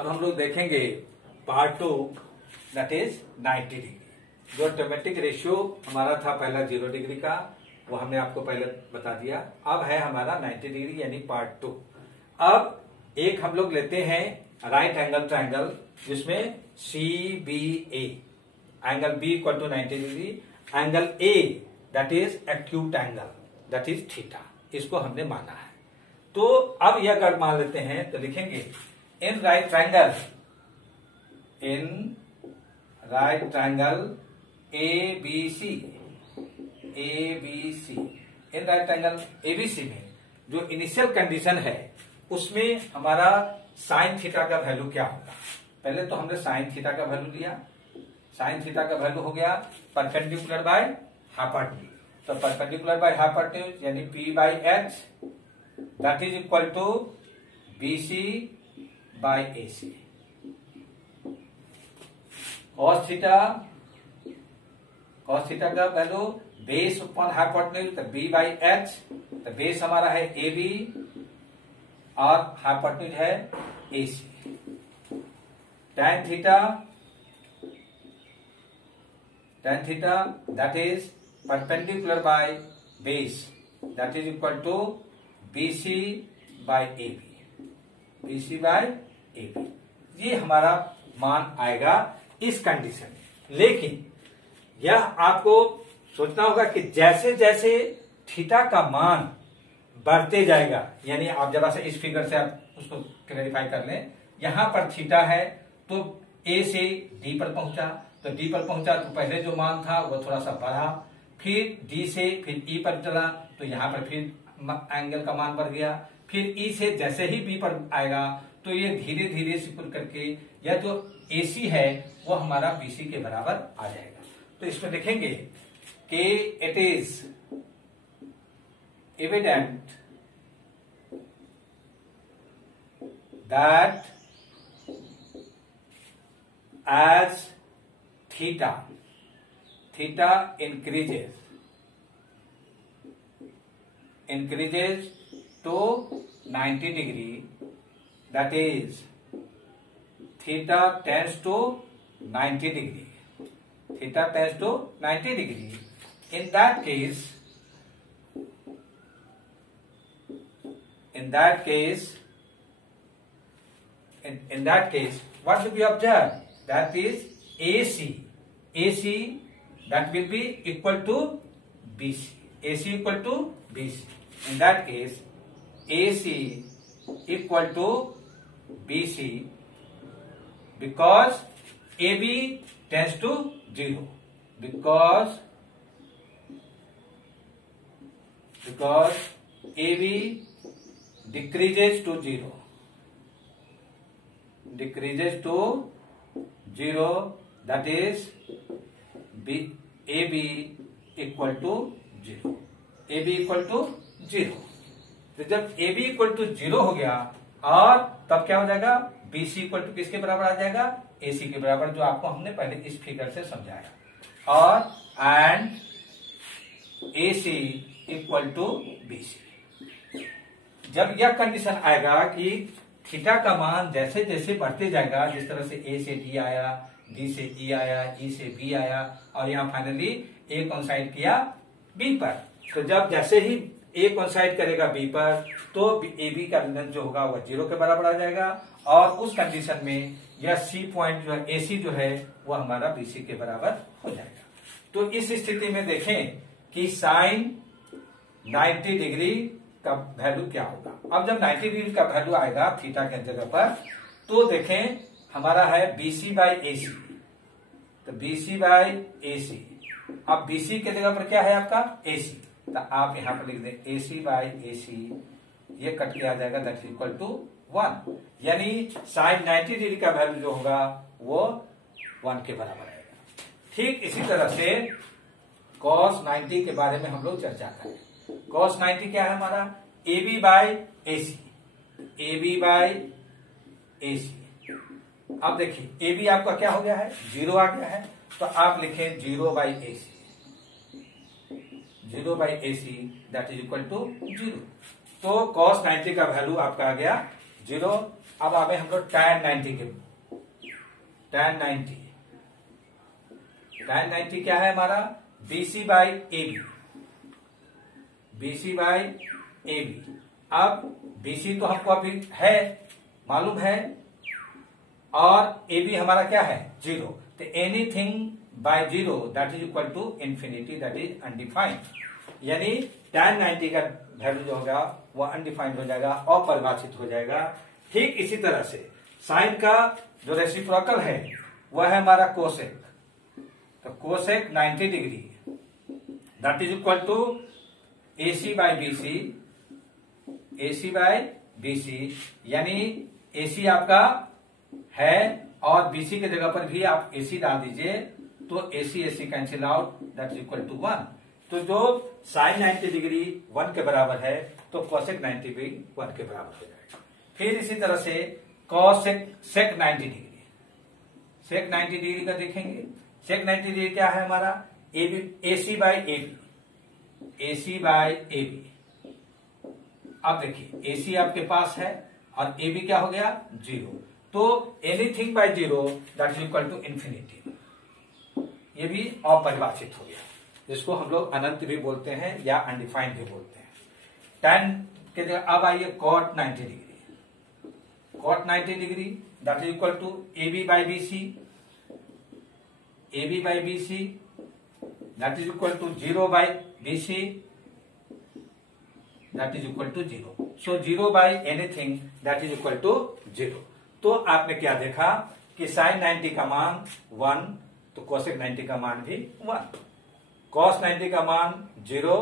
अब हम लोग देखेंगे पार्ट 2 दैट इज 90 डिग्री। जो ट्रिमेट्रिक रेशियो हमारा था पहला 0 डिग्री का, वो हमने आपको पहले बता दिया। अब है हमारा 90 डिग्री यानी पार्ट 2। अब एक हम लोग लेते हैं राइट एंगल ट्रायंगल जिसमें CBA, angle B equal to 90 degree, angle A that is acute angle that is theta, इसको हमने माना है। तो अब यह अगर मान लेते हैं तो लिखेंगे in right triangle ABC, in right triangle ABC में जो इनिशियल कंडीशन है उसमें हमारा साइन थीटा का वैल्यू क्या होगा। पहले तो हमने साइन थीटा का वैल्यू लिया। साइन थीटा का वैल्यू हो गया परपेंडिकुलर बाय हाइपोटेन्यूज। तो परपेंडिकुलर बाय हाइपोटेन्यूज यानी P/H that is equal to BC by AC। cos theta का वैल्यू बेस अपॉन हाइपोटेन्यूज तो B/H, तो बेस हमारा है AB और हाइपोटेन्यूज है AC। tan theta that is perpendicular by base that is equal to BC by AB। ये हमारा मान आएगा इस कंडीशन में। लेकिन यह आपको सोचना होगा कि जैसे जैसे थीटा का मान बढ़ते जाएगा, यानी आप जरा सा इस फिगर से आप उसको क्लैरिफाई कर लें। यहां पर थीटा है तो A से D पर पहुंचा, तो D पर पहुंचा तो पहले जो मान था वो थोड़ा सा बढ़ा, फिर D से फिर E पर चला तो यहां पर फिर एंगल का मान बढ़ गया, फिर E से जैसे ही B पर आएगा तो ये धीरे धीरे सिकुड़ करके यह जो AC है वो हमारा BC के बराबर आ जाएगा। तो इसमें देखेंगे कि it is evident that as theta increases to 90 degree, that is theta tends to 90 degree. In that case, what do we observe? That is AC that will be equal to BC. In that case, AC equal to BC because AB tends to 0. Because AB decreases to 0, that is AB equal to 0। तो जब AB equal to 0 हो गया और तब क्या हो जाएगा, BC equal to किसके बराबर आ जाएगा, AC के बराबर, जो आपको हमने पहले इस फिगर से समझाया। और and AC equal to BC। जब यह कंडीशन आएगा कि थीटा का मान जैसे जैसे बढ़ते जाएगा, जिस तरह से A से D आया, D से E आया, E से B आया और यहाँ फाइनली A कोइंसाइड किया B पर, तो जब जैसे ही A कोइंसाइड करेगा B पर तो AB का लेंथ जो होगा वह 0 के बराबर आ जाएगा और उस कंडीशन में यह C पॉइंट जो है AC जो है वह हमारा BC के बराबर हो जाएगा। तो इस स्थिति में देखें कि साइन 90 डिग्री का वैल्यू क्या होगा। अब जब 90 डिग्री का वैल्यू आएगा थीटा के जगह पर तो देखें हमारा है BC बाय AC, तो BC बाय AC। अब BC के जगह पर क्या है आपका AC, तो आप यहां पर लिख दें AC बाय AC, ये कट के आ जाएगा दैट इज इक्वल टू 1, यानी साइन 90 डिग्री का वैल्यू जो होगा वो 1 के बराबर आएगा। ठीक इसी तरह से cos 90 के बारे में हम लोग चर्चा करें। cos 90 क्या है हमारा, AB बाय AC। अब देखिए AB आपका क्या हो गया है, 0 आ गया है, तो आप लिखें 0 by AC that is equal to 0। तो cos 90 का वैल्यू आपका आ गया 0। अब आवे हम लोग tan 90 के, tan 90 क्या है हमारा, BC by AB, BC by AB। अब BC तो हमको अभी है मालूम है, और AB हमारा क्या है 0, तो anything by 0 that is equal to infinity, that is undefined. यानी tan 90 का वैल्यू जो होगा वो अनडिफाइंड हो जाएगा, अपरिभाषित हो जाएगा। ठीक इसी तरह से साइन का जो रेसिप्रोकल है वह है हमारा कोसेक, तो cosec 90 degree that is equal to AC by BC, AC by BC। यानी AC आपका है और BC के जगह पर भी आप AC डाल दीजिए, तो AC cancel out, that is equal to 1। तो जो साइन 90 डिग्री 1 के बराबर है, तो कोसेक 90 भी 1 के बराबर हो जाएगा। फिर इसी तरह से सेक 90 डिग्री, सेक 90 डिग्री का देखेंगे। सेक 90 डिग्री क्या है हमारा, AC by AB, AC by AB। अब देखिए AC आपके पास है और AB क्या हो गया 0, तो anything by 0 that is equal to infinity, ये भी अपरिभाषित हो गया, जिसको हम लोग अनंत भी बोलते हैं या अनडिफाइंड भी बोलते हैं। tan के जगह अब आइए cot 90 degree, cot 90 degree that is equal to AB by BC, AB by BC that is equal to 0 by BC that is equal to 0। So 0 by anything that is equal to 0। तो आपने क्या देखा कि sign 90 का मान 1, तो cosec 90 का मान भी 1, कॉस 90 का मान 0,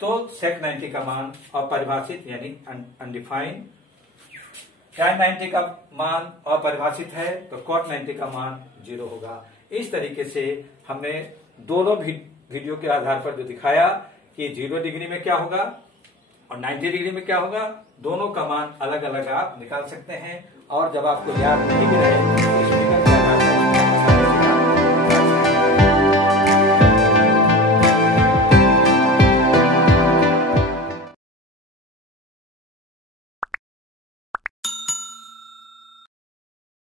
तो सेक 90 का मान अपरिभाषित यानी अनडिफाइंड, tan 90 का मान अपरिभाषित है, तो कॉट 90 का मान 0 होगा। इस तरीके से हमने दोनों वीडियो के आधार पर जो दिखाया कि 0 डिग्री में क्या होगा और 90 डिग्री में क्या होगा, दोनों का मान अलग अलग आप निकाल सकते हैं। और जब आपको याद नहीं भी रहे तो इस फिगर